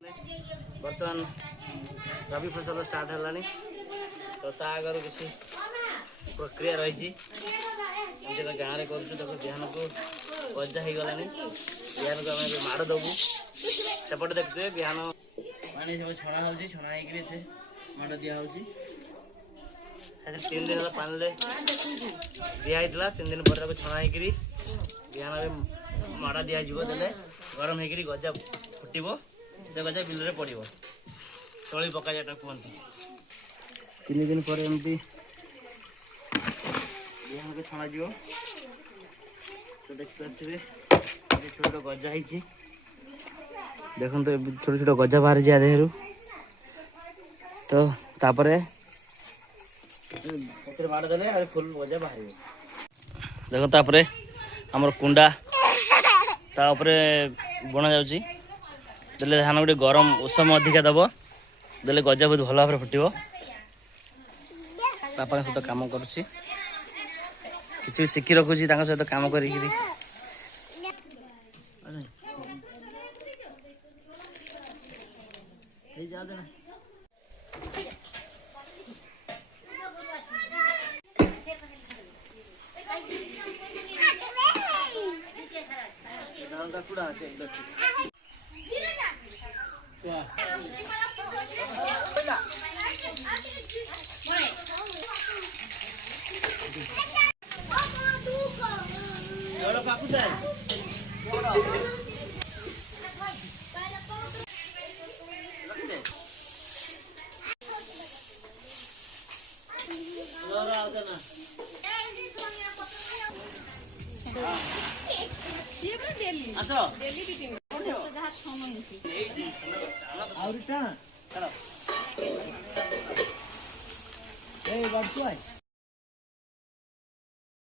बर्तमान रबी फसल स्टार्ट है तो ता आगर किसी प्रक्रिया रही गाँव में कर बिहान को गजा हो गलानी बिहान को आम माड़ दबू सेपटे देखते बिहान पानी सब छणा हो छणा हो माड़ दिहे 3 दिन है पानी दिखाई 3 दिन पर छणा हो बिहान माड़ दिहे गरम हो गजा फुटब से गजा बिल पड़ो तली पका जाटा कहते 3 दिन पर एमती बिहान को छणा तो देखिए छोट छोट गजा हो देखो तो छोट छोट गजा बाहर जा देहरु तो तापर माड़ दे फुल गजा बाहर देखो तापर आमर कुंडा तापर बुणा जाऊँगी देले धान गोटे गरम उषम अधिका दब देले गजा बहुत भल भाव फुटब बापा सहित कम करुच्ची किसी भी शिखी रखुची सहित कम कर आस